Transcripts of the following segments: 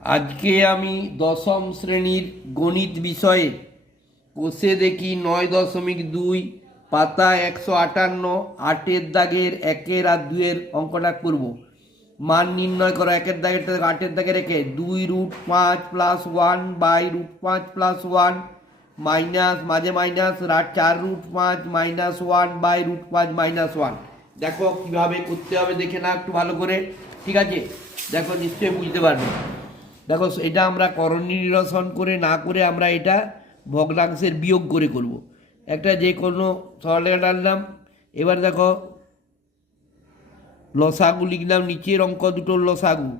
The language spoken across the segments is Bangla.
আজকে আমি দশম শ্রেণির গণিত বিষয়ে কোষে দেখি নয় দশমিক দুই, পাতা একশো আটান্ন, আটের দাগের একের আর দুয়ের অঙ্কটা করব। মান নির্ণয় করো, একের দাগের আটের দাগে রেখে দুই রুট পাঁচ প্লাস ওয়ান বাই রুট পাঁচ প্লাস ওয়ান মাইনাস, মাঝে মাইনাস চার রুট পাঁচ মাইনাস ওয়ান বাই রুট পাঁচ মাইনাস ওয়ান। দেখো কীভাবে করতে হবে, দেখে না একটু ভালো করে। ঠিক আছে? দেখো নিশ্চয়ই বুঝতে পারবে। দেখো, এটা আমরা করণ নিরসন করে না করে আমরা এটা ভগ্নাংশের বিয়োগ করে করব। একটা যে কোনো সরলেখা টানলাম এবার দেখো, লসাগু লিখলাম, নিচের অঙ্ক দুটোর লসাগু।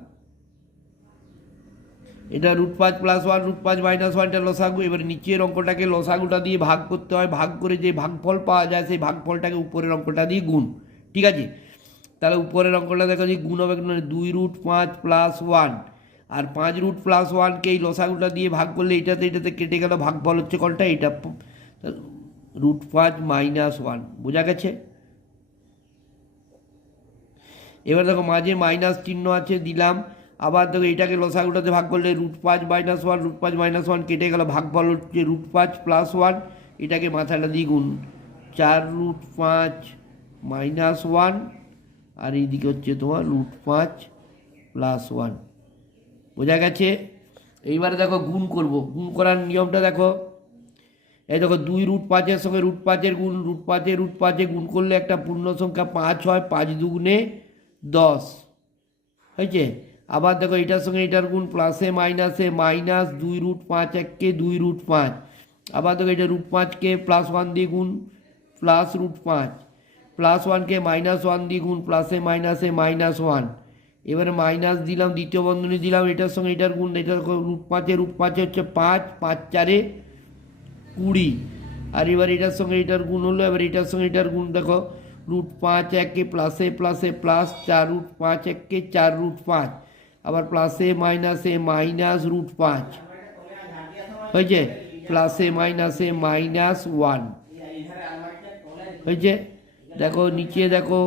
এটা রুট পাঁচ প্লাস ওয়ান রুট পাঁচ মাইনাস ওয়ানটা লসাগু, এবার নিচের অঙ্কটাকে লসাগুটা দিয়ে ভাগ করতে হয়, ভাগ করে যে ভাগফল পাওয়া যায়, সেই ভাগফলটাকে উপরের অঙ্কটা দিয়ে গুণ, ঠিক আছে? তাহলে উপরের অঙ্কটা দেখা যায় গুণ হবে মানে দুই রুট পাঁচ প্লাস ওয়ান আর পাঁচ রুট প্লাস ওয়ানকে এই লসাগুটা দিয়ে ভাগ করলে এটাতে এটাতে কেটে গেল, ভাগফল হচ্ছে কোনটা? এটা রুট পাঁচ মাইনাস ওয়ান বোঝা গেছে? এবার দেখো মাঝে মাইনাস চিহ্ন আছে, দিলাম। আবার দেখো এটাকে লসাগুটাতে ভাগ করলে রুট পাঁচ মাইনাস ওয়ান রুট পাঁচ মাইনাস ওয়ান কেটে গেল, ভাগফল হচ্ছে রুট পাঁচ প্লাস ওয়ান এটাকে মাথাটা দিয়ে গুণ। চার রুট পাঁচ মাইনাস ওয়ান আর এইদিকে হচ্ছে তোমার রুট পাঁচ প্লাস ওয়ান বোঝা গেছে? এইবারে দেখো গুণ করব। গুণ করার নিয়মটা দেখো। এই দেখো, দুই রুট পাঁচের সঙ্গে রুট পাঁচের গুণ রুট পাঁচের রুট পাঁচে গুণ করলে একটা পূর্ণ সংখ্যা পাঁচ হয়, পাঁচ দুগুণে দশ। হয়েছে? আবার দেখো, এটার সঙ্গে এটার গুণ প্লাসে মাইনাসে মাইনাস দুই রুট পাঁচ এককে দুই রুট পাঁচ। আবার দেখো, এটা রুট পাঁচকে প্লাস ওয়ান দিয়ে গুণ প্লাস রুট পাঁচ। প্লাস ওয়ানকে মাইনাস ওয়ান দিয়ে গুণ প্লাসে মাইনাসে মাইনাস ওয়ান এবারে মাইনাস দিলাম, দ্বিতীয় বন্ধনী দিলাম, এটার সঙ্গে এটার গুণ, এটার রুট পাঁচে রুট পাঁচে হচ্ছে পাঁচ পাঁচ চারে কুড়ি। আর এবার এটার সঙ্গে এটার গুণ হলো, এবার এটার সঙ্গে এটার গুণ, দেখো রুট পাঁচ একে প্লাসে প্লাসে প্লাস চার রুট পাঁচ একে চার রুট পাঁচ আবার প্লাসে মাইনাসে মাইনাস রুট পাঁচ হয়েছে? প্লাসে মাইনাসে মাইনাস ওয়ান হয়েছে? দেখো, নিচে দেখো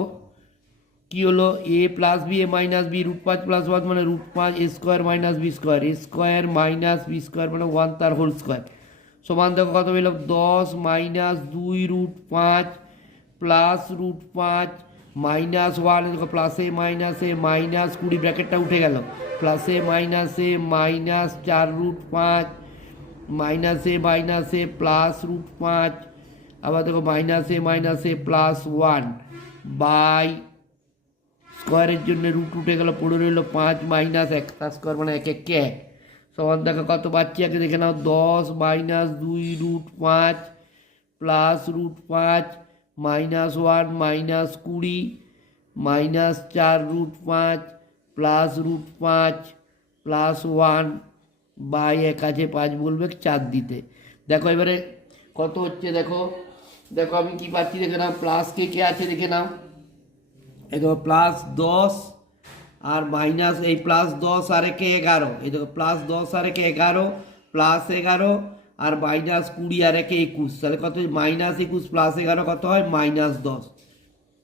কি হলো? A plus B A minus B root পাঁচ প্লাস ওয়ান মানে রুট পাঁচ A square minus B square A square minus B square মানে ওয়ান তার হোল স্কোয়ার সমান দেখো কত পেল? দশ মাইনাস দুই রুট পাঁচ প্লাস রুট পাঁচ মাইনাস ওয়ান দেখো প্লাসে মাইনাসে মাইনাস কুড়ি ব্র্যাকেটটা উঠে গেল। প্লাসে মাইনাসে মাইনাস চার রুট পাঁচ মাইনাসে মাইনাসে প্লাস রুট পাঁচ। আবার দেখো মাইনাসে মাইনাসে প্লাস ওয়ান বাই স্কোয়ারের জন্য রুট উঠে গেল পড়ে রইল পাঁচ মাইনাস এক। তার স্কোয়ার মানে এক এক এক সমান দেখো কত পাচ্ছি আগে দেখে নাও। দশ মাইনাস দুই রুট পাঁচ প্লাস রুট পাঁচ মাইনাস ওয়ান মাইনাস কুড়ি মাইনাস চার রুট পাঁচ প্লাস রুট পাঁচ প্লাস ওয়ান বাই এক আছে পাঁচ বলবে চার দিতে। দেখো এবারে কত হচ্ছে দেখো। দেখো আমি কি পাচ্ছি দেখে নাও। প্লাস কে কে আছে দেখে নাও। এই দেখো প্লাস দশ আর মাইনাস এই প্লাস দশ আর একে এগারো এই দেখো প্লাস দশ আর একে এগারো প্লাস এগারো আর মাইনাস কুড়ি আর একে একুশ তাহলে কত মাইনাস একুশ প্লাস এগারো কত হয়? মাইনাস দশ।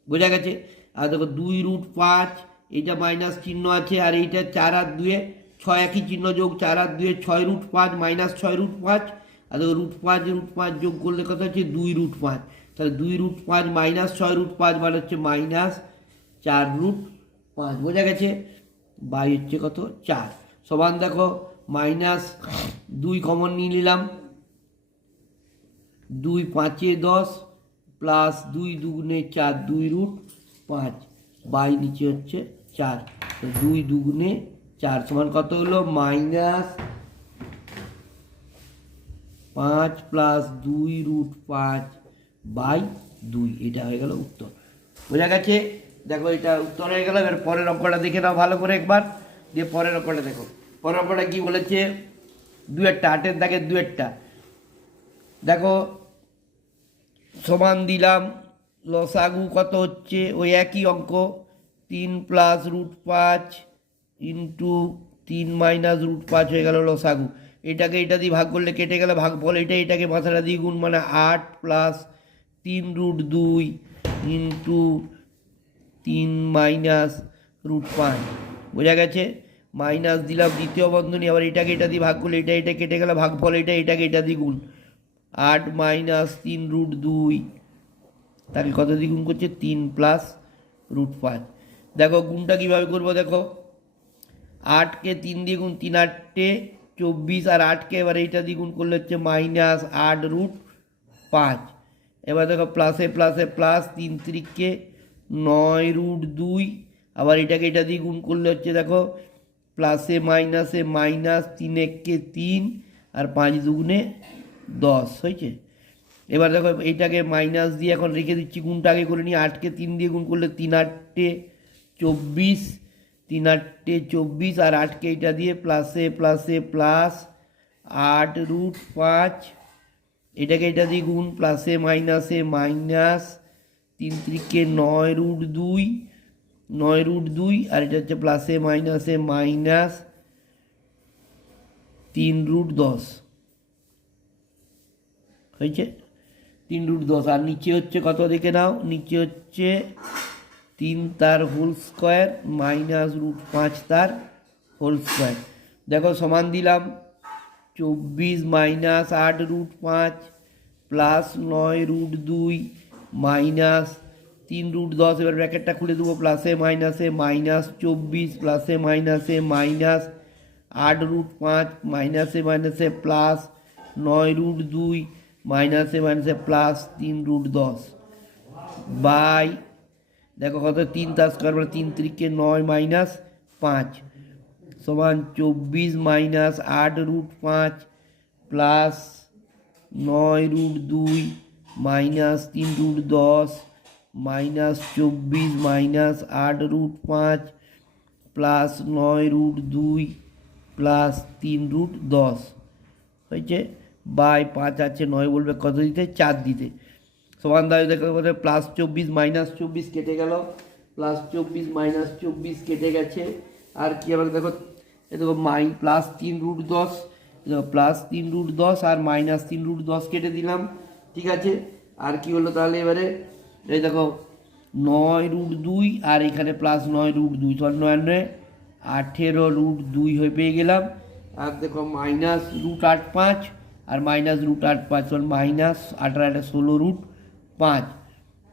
বোঝা গেছে? আর দেখো দুই রুট পাঁচ, এইটা মাইনাস চিহ্ন আছে আর এইটা চার আর দুয়ে ছয় একই চিহ্ন যোগ চার আর দুয়ে ছয় রুট পাঁচ মাইনাস ছয় রুট পাঁচ। আর দেখো রুট পাঁচ রুট পাঁচ যোগ করলে কত হচ্ছে? দুই রুট পাঁচ। তাহলে দুই রুট পাঁচ মাইনাস ছয় রুট পাঁচ মানে হচ্ছে মাইনাস চার রুট পাঁচ, বোঝা গেছে? বাই হচ্ছে কত? চার। সমান দেখো মাইনাস দুই কমন নিয়ে নিলাম। দুই পাঁচে দশ প্লাস দুই দুগুণে চার, দুই রুট পাঁচ। বাই নিচে হচ্ছে চার। দুই দুগুণে চার সমান কত হলো? মাইনাস পাঁচ প্লাস দুই রুট পাঁচ বাই দুই। এটা হয়ে গেল উত্তর। বোঝা গেছে? দেখো, এটা উত্তর হয়ে গেল, এবার পরের অঙ্কটা দেখে নাও ভালো করে একবার। দিয়ে পরের অঙ্কটা দেখো। পরের অঙ্কটা কী বলেছে? দু একটা আটের দাগের দু একটা দেখো, সমান দিলাম লসাগু কত হচ্ছে? ওই একই অঙ্ক, তিন প্লাস রুট পাঁচ ইন্টু তিন মাইনাস রুট পাঁচ হয়ে গেল লসাগু এটাকে এটা দিয়ে ভাগ করলে কেটে গেলে, ভাগ বল, এটা এটাকে মাথাটা দিয়ে গুণ মানে আট প্লাস তিন রুট দুই ইন্টু তিন মাইনাস রুট পাঁচ। বোঝা গেছে? মাইনাস দিলাম দ্বিতীয় বন্ধনী, আবার এটাকে এটা দিয়ে ভাগ করলে এটা এটা কেটে গেলে, ভাগফল এটা, এটাকে এটা দিয়ে আট মাইনাস তিন রুট দুই, তাকে কত দিয়ে গুণ করছে? তিন প্লাস রুট পাঁচ। দেখো, গুণটা কীভাবে করব দেখো? আটকে তিন দিয়ে তিন আটটে চব্বিশ, আর আটকে এবার এইটা দিয়ে গুণ করলে হচ্ছে মাইনাস আট রুট পাঁচ। এবার দেখো, প্লাসে প্লাসে, প্লাস তিন তিরিককে নয় রুট দুই। আবার এটাকে এটা দিয়ে গুণ করলে হচ্ছে দেখো প্লাসে মাইনাসে মাইনাস তিন এককে তিন, আর পাঁচ দুগুণে দশ, হয়েছে? এবার দেখো এইটাকে মাইনাস দিয়ে এখন রেখে দিচ্ছি, গুণটা আগে করে নিই, আটকে তিন দিয়ে গুণ করলে তিন আটটে চব্বিশ, তিন আটটে চব্বিশ, আর আটকে এটা দিয়ে প্লাসে প্লাসে প্লাস আট রুট পাঁচ, এটাকে এটা দিয়ে গুণ প্লাসে মাইনাসে মাইনাস তিন ত্রিকে নয় রুট দুই, নয় রুট দুই, আর এটা হচ্ছে প্লাসে মাইনাসে মাইনাস তিন রুট দশ। হয়েছে? তিন রুট দশ, আর নিচে হচ্ছে কত দেখে নাও? নিচে হচ্ছে তিন তার হোল স্কোয়ার মাইনাস রুট পাঁচ তার হোল স্কোয়ার দেখো সমান দিলাম, চব্বিশ মাইনাস আট রুট পাঁচ প্লাস নয় রুট দুই মাইনাস তিন রুট দশ, এবার ব্র্যাকেটটা খুলে দেবো প্লাসে মাইনাসে মাইনাস চব্বিশ প্লাসে মাইনাসে মাইনাস আট রুট পাঁচ মাইনাসে মাইনাসে প্লাস নয় রুট দুই মাইনাসে মাইনাসে প্লাস তিন রুট দশ। বাই দেখো কত, তিন তার স্কোয়ার মানে তিন তিরিকে নয় মাইনাস পাঁচ, সমান চব্বিশ মাইনাস আট রুট পাঁচ প্লাস নয় রুট দুই মাইনাস তিন রুট দশ, মাইনাস চব্বিশ, মাইনাস আট রুট পাঁচ, প্লাস নয় রুট দুই, প্লাস তিন রুট দশ। হয়েছে? বাই পাঁচ আছে, নয় বলবে কত দিতে? চার দিতে। সমান দাবি দেখো প্লাস চব্বিশ, মাইনাস চব্বিশ কেটে গেল। প্লাস চব্বিশ, মাইনাস চব্বিশ কেটে গেছে। আর কি আবার দেখো? দেখো, মাই, প্লাস তিন রুট দশ প্লাস তিন রুট দশ আর মাইনাস তিন রুট দশ কেটে দিলাম। ঠিক আছে? আর কি হলো তাহলে এবারে? এই দেখো, নয় রুট দুই, আর এখানে প্লাস নয় রুট দুই নয় আঠেরো রুট দুই হয়ে পেয়ে গেলাম। আর দেখো মাইনাস রুট আট পাঁচ, আর মাইনাস রুট আট পাঁচ মাইনাস আঠারো আঠারো, ষোলো রুট পাঁচ।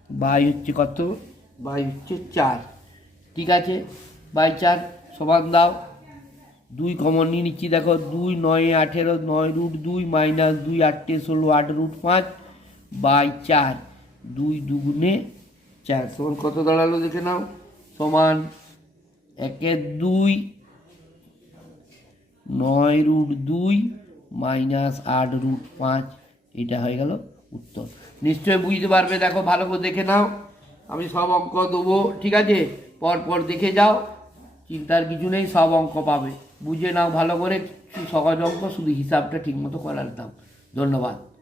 বাই হচ্ছে কত? বাই হচ্ছে চার। ঠিক আছে? বাই চার, সমান দাও। দুই কমন নিয়ে নিচ্ছি, দেখো, দুই, নয়, আঠেরো, নয় রুট দুই মাইনাস দুই আটটে ষোলো, আট রুট পাঁচ। বাই চার, দুই দুগুণে চার। সমান কত দাঁড়াল দেখে নাও। সমান একের দুই, নয় রুট দুই, মাইনাস আট রুট পাঁচ। এটা হয়ে গেল উত্তর। নিশ্চয়ই বুঝতে পারবে, দেখো ভালো করে দেখে নাও। আমি সব অঙ্ক দেবো, ঠিক আছে? পর পর দেখে যাও। চিন্তার কিছু নেই, সব অঙ্ক পাবে। বুঝে নাও ভালো করে, সহজ অঙ্ক, শুধু হিসাবটা ঠিকমতো করার দাম। ধন্যবাদ।